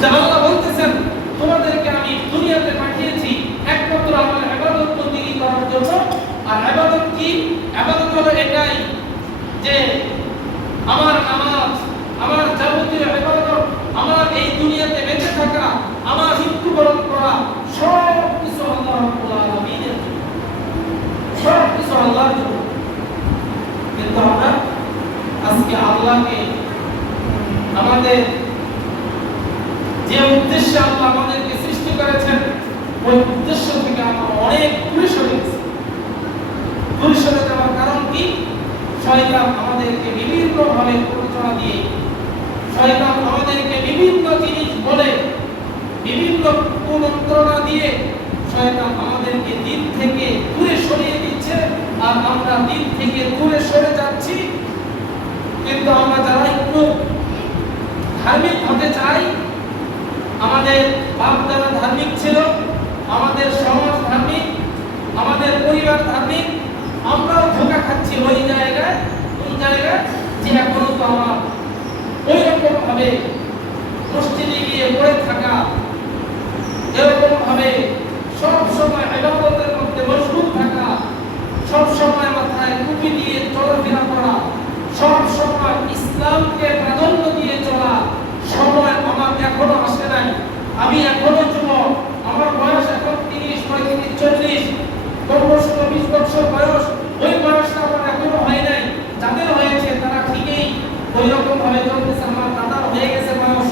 যে আল্লাহ বলতেছেন তোমাদেরকে আমি দুনিয়াতে পাঠিয়েছি একমাত্র আমার ইবাদত বন্দেগী করার জন্য। আর ইবাদত কি? ইবাদত হলো এটাই যে আমার নামাজ, আমার যাবতীয় ইবাদত, আমার এই দুনিয়াতে বেঁচে থাকা, আমার মৃত্যুবরণ করা, সব কিছু আল্লাহ রাব্বুল আলামিনের জন্য, সব কিছু আল্লাহর জন্য। কিন্তু আমরা আজকে আল্লাহকে আমাদের যে উদ্দেশ্যে আল্লাহ আমাদেরকে সৃষ্টি করেছেন ওই উদ্দেশ্য থেকে আমরা অনেক দূরে সরে গেছি। দূরে সরে যাওয়ার কারণ কি? শয়তান আমাদেরকে বিভিন্ন ভাবে প্ররোচনা দিয়ে, শয়তান আমাদেরকে বিভিন্ন জিনিস বলে, বিভিন্ন কুমন্ত্রণা দিয়ে শয়তান আমাদেরকে দিন থেকে দূরে সরিয়ে দিচ্ছে। আর আমরা দিন থেকে দূরে সরে যাচ্ছি। কিন্তু আমরা যারা একটু ধার্মিক হতে চাই, আমাদের বাপ দাদা ধার্মিক ছিল, আমাদের সমাজ ধার্মিক, আমাদের পরিবার ধার্মিক, আমরাও ধোঁকা খাচ্ছি ওই জায়গায় যে এখনো তো আমার ওই রকম ভাবে মসজিদে গিয়ে পড়ে থাকা, এরকম ভাবে সব সময় ইবাদতের মধ্যে মশগুল থাকা, সব সময় মাথায় টুপি দিয়ে চলাফেরা করা, সব সময় ইসলামকে প্রাধান্য দিয়ে চলা সময় আমার এখনো আসে নাই। আমি এখনো যুবক, আমার বয়স এখন 30, 35, 40, 15, 20 বছর বয়স, ওই বয়সটা আমার এখনো হয় নাই। যাদের হয়েছে তারা ঠিকই ওই রকম ভাবে চলতেছে। আমার দাদার হয়ে গেছে বয়স,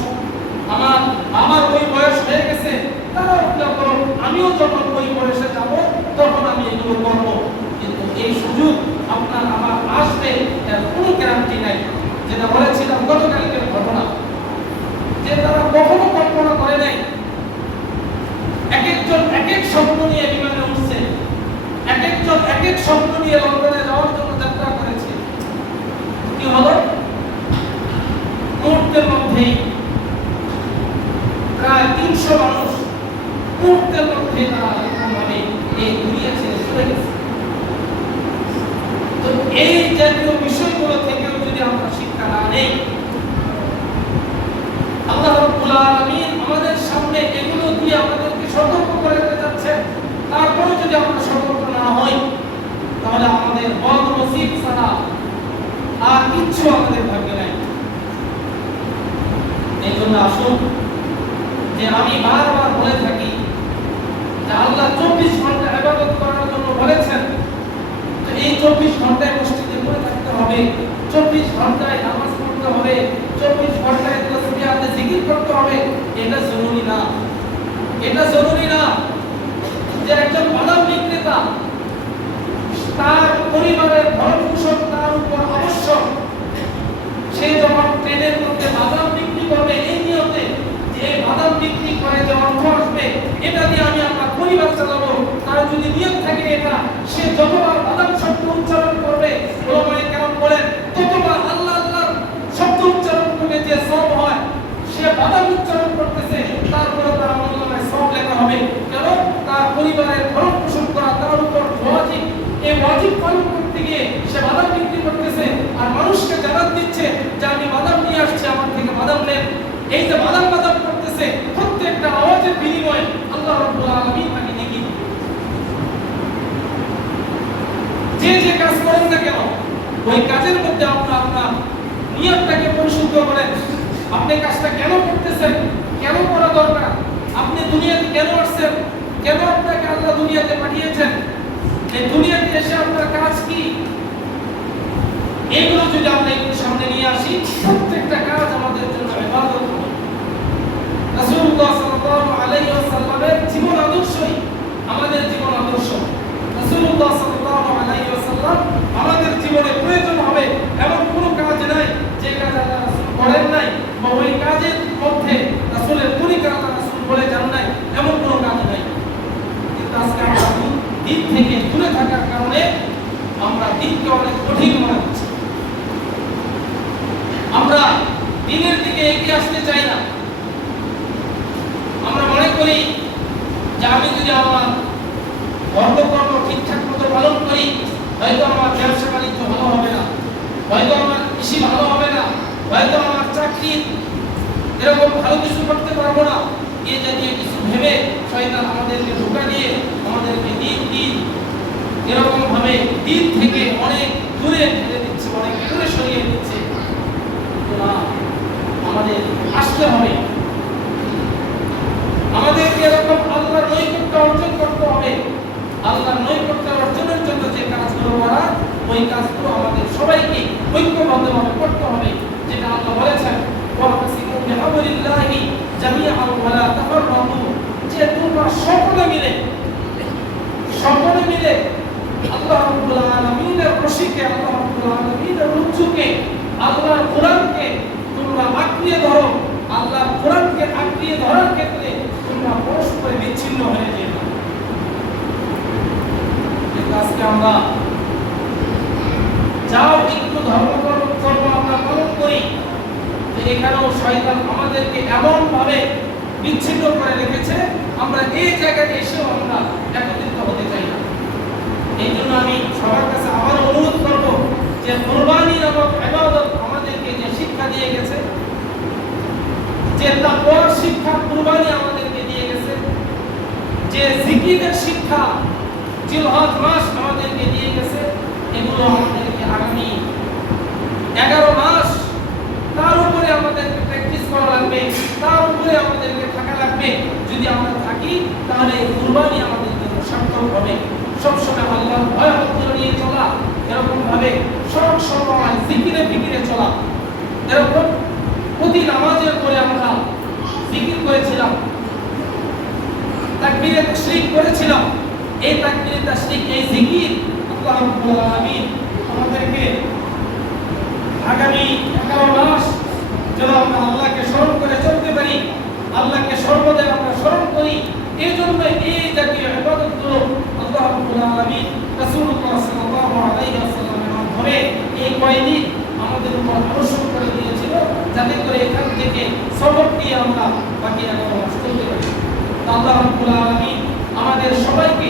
আমার বাবার ওই বয়স হয়ে গেছে, তারাও যখন আমিও যখন ওই বয়সে যাব তখন আমি এগুলো করব। কিন্তু এই সুযোগ আপনার আমার আসবে এর কোনো গ্যারান্টি নাই। যেটা বলেছিলাম গতকালকের ঘটনা, যে তারা কখনো কল্পনা করে নাই, এক একজন এক এক স্বপ্ন নিয়ে বিমানে উঠছে, এক একজন এক এক স্বপ্ন নিয়ে লন্ডনে যাওয়ার জন্য যাত্রা করেছে। কি হলো? মুহূর্তের মধ্যেই প্রায় 300 মানুষ মুহূর্তের মধ্যে তারা এরকমভাবে এই দুনিয়া ছেড়ে চলে গেছে। তো এই জাতীয় বিষয়গুলো থেকেও যদি আমরা শিক্ষা না নেই, আল্লাহ রাব্বুল আলামিন আমাদের সামনে এগুলো দিয়ে আমাদেরকে সতর্ক করে দিতে যাচ্ছে, তারপরে যদি আমরা সতর্ক না হই তাহলে আমাদের বদনসিব ছাড়া আর কিছু আমাদের ভাগ্যে নাই। এই জন্য আসুন, যে আমি বারবার বলে থাকি যে আল্লাহ 24 ঘন্টা ইবাদত করার জন্য বলেছেন। তো এই 24 ঘন্টায় মসজিদে পড়ে থাকতে হবে, 24 ঘন্টায় নামাজ পড়তে হবে, 24 ঘন্টায় তাসবিহাতে জিকির করতে হবে। এটা জরুরি না, এটা জরুরি না। যে একজন বাদাম বিক্রেতা, তার পরিবারের ভরণ-পোষণ তার উপর আবশ্যক। সে যখন ট্রেনের মধ্যে বাদাম বিক্রি করবে এই নিয়তে যে বাদাম বিক্রি করে যে অর্থ আসবে এটা দিয়ে আমি আমার পরিবার চালাবো, তার যদি নিয়ত থাকে এটা, সে যতবার বাদাম শব্দ উচ্চারণ করবে, ওলামায়ে কেরাম বলেন ততবার আল্লাহ আল্লাহর শব্দ উচ্চারণ করলে যে সওয়াব হয়, সে বাদাম উচ্চারণ করতেছে তারপরে তার আমলনামায় সওয়াব লেখা হবে। কারণ তার পরিবারের ভরণ-পোষণ করা তার উপর ওয়াজিব। এই ওয়াজিব পালন করতে গিয়ে সে বাদাম বিক্রি করতেছে আর মানুষকে জানান দিচ্ছে যে আমি বাদাম নিয়ে আসছি, আমার থেকে বাদাম নেন। এই যে বাদাম করতেছে, প্রত্যেকটা আওয়াজের বিনিময়ে আল্লাহ রাব্বুল আলামিন তাকে নেকি দিবেন। যে কাজ করেন না কেন, ওই কাজের মধ্যে আপনার নিয়তটাকে পরিশুদ্ধ করেন। আপনি কাজটা কেন করতেছেন, কেন করা দরকার, আপনি দুনিয়াতে কেন আসছেন, কেন আপনাকে আল্লাহ দুনিয়াতে পাঠিয়েছেন, এই দুনিয়াতে এসে আপনার কাজ কি, এগুলো যদি আমরা একটু সামনে নিয়ে আসি, প্রত্যেকটা কাজ আমাদের জন্য ইবাদত হবে। রাসূলুল্লাহ সাল্লাল্লাহু আলাইহি ওয়াসাল্লামের জীবন আদর্শই আমাদের জীবন আদর্শ। রাসূলুল্লাহ সাল্লাল্লাহু আলাইহি ওয়াসাল্লাম আমাদের জীবনে প্রয়োজন হবে এমন কোনো কাজ নাই যে কাজ আল্লাহ রাসূল করেন নাই, বা ওই কাজের মধ্যে রাসূলের তরিকা আল্লাহ রাসূল বলে যান নাই, এমন কোনো কাজ নাই। কিন্তু আজকে আমরা দিন থেকে দূরে থাকার কারণে আমরা দিনকে অনেক কঠিন মনে করছি। আমরা দিনের দিকে এগিয়ে আসতে চাই না। আমরা মনে করি যে আমি যদি আমার কর্মকর্ম ঠিকঠাক মতো পালন করি, হয়তো আমার ব্যবসা বাণিজ্য ভালো হবে না, হয়তো আমার কৃষি ভালো হবে না, হয়তো আমার চাকরির এরকম ভালো কিছু করতে পারবো না, এই জাতীয় কিছু ভেবে শয়তান আমাদেরকে ধোঁকা দিয়ে আমাদেরকে দিন এরকম ভাবে দিন থেকে অনেক দূরে ঠেলে দিচ্ছে, অনেক দূরে সরিয়ে দিচ্ছে। না, আমাদের আসতে হবে, আমাদেরকে এরকম আল্লাহর নৈকট্য অর্জন করতে হবে। আল্লাহর নৈকট্য অর্জনের জন্য যে কাজগুলো করা, ওই কাজগুলো আমাদের সবাইকে ঐক্যবদ্ধভাবে করতে হবে, যেটা আল্লাহ বলেছেন ওয়াতাসিমু বিহাবলিল্লাহি জামিআন ওয়া লা তাফাররাকু, যে তোমরা সকলে মিলে আল্লাহ রাব্বুল আলামিনের রশিকে, আল্লাহ রাব্বুল আলামিনের রুজুকে, আল্লাহর কোরআনকে তোমরা আঁকড়িয়ে ধরো। আল্লাহর কোরআনকে আঁকড়িয়ে ধরার ক্ষেত্রে তোমরা পরস্পরে বিচ্ছিন্ন হয়ে যেও না। আজকে আমরা যাও একটু ধর্মকর্ম আমরা পালন করি, যে এখানেও শয়তান আমাদেরকে এমন ভাবে বিচ্ছিন্ন করে রেখেছে, আমরা এই জায়গায় এসেও আমরা একত্রিত হতে চাই না। এই জন্য আমি সবার কাছে আবার অনুরোধ করব যে কুরবানি নামক ইবাদত আমাদেরকে যে শিক্ষা দিয়ে গেছে, যে তাকওয়ার শিক্ষা কুরবানি আমাদেরকে দিয়ে গেছে, যে জিকিরের শিক্ষা জিলহজ মাস আমাদেরকে দিয়ে গেছে, এগুলো আমাদেরকে আগামী 11 মাস তার উপরে আমাদেরকে প্র্যাকটিস করা লাগবে, তার উপরে আমাদেরকে থাকা লাগবে। যদি আমরা থাকি তাহলে এই কুরবানি আমাদের জন্য সার্থক হবে। সবসময় আল্লাহর ভয় ভক্তি নিয়ে চলা, এরকম ভাবে সব সময় জিকিরে ফিকিরে চলা। এরকম প্রতি নামাজের পরে আমরা জিকির করেছিলাম, তাকবীরে তাশরিক করেছিলাম। এই তাকবীরে তাশরিক, এই জিকির আল্লাহ রাব্বুল আলামিন আমাদেরকে আগামী 11 মাস যেন আমরা আল্লাহকে স্মরণ করে চলতে পারি, আল্লাহকে সর্বদা আমরা স্মরণ করি। এই জন্য এই জাতীয় ইবাদতগুলো আল্লাহ রাব্বুল আলামিন রাসূলুল্লাহ সাল্লাল্লাহু আলাইহি ওয়াসাল্লামের মাধ্যমে এই কয়দিন আমাদের উপর আবশ্যক করে দিয়েছিল, যাতে করে এখান থেকে সবক নিয়ে আমরা বাকি 11 মাস চলতে পারি। আল্লাহ রাব্বুল আলামিন আমাদের সবাইকে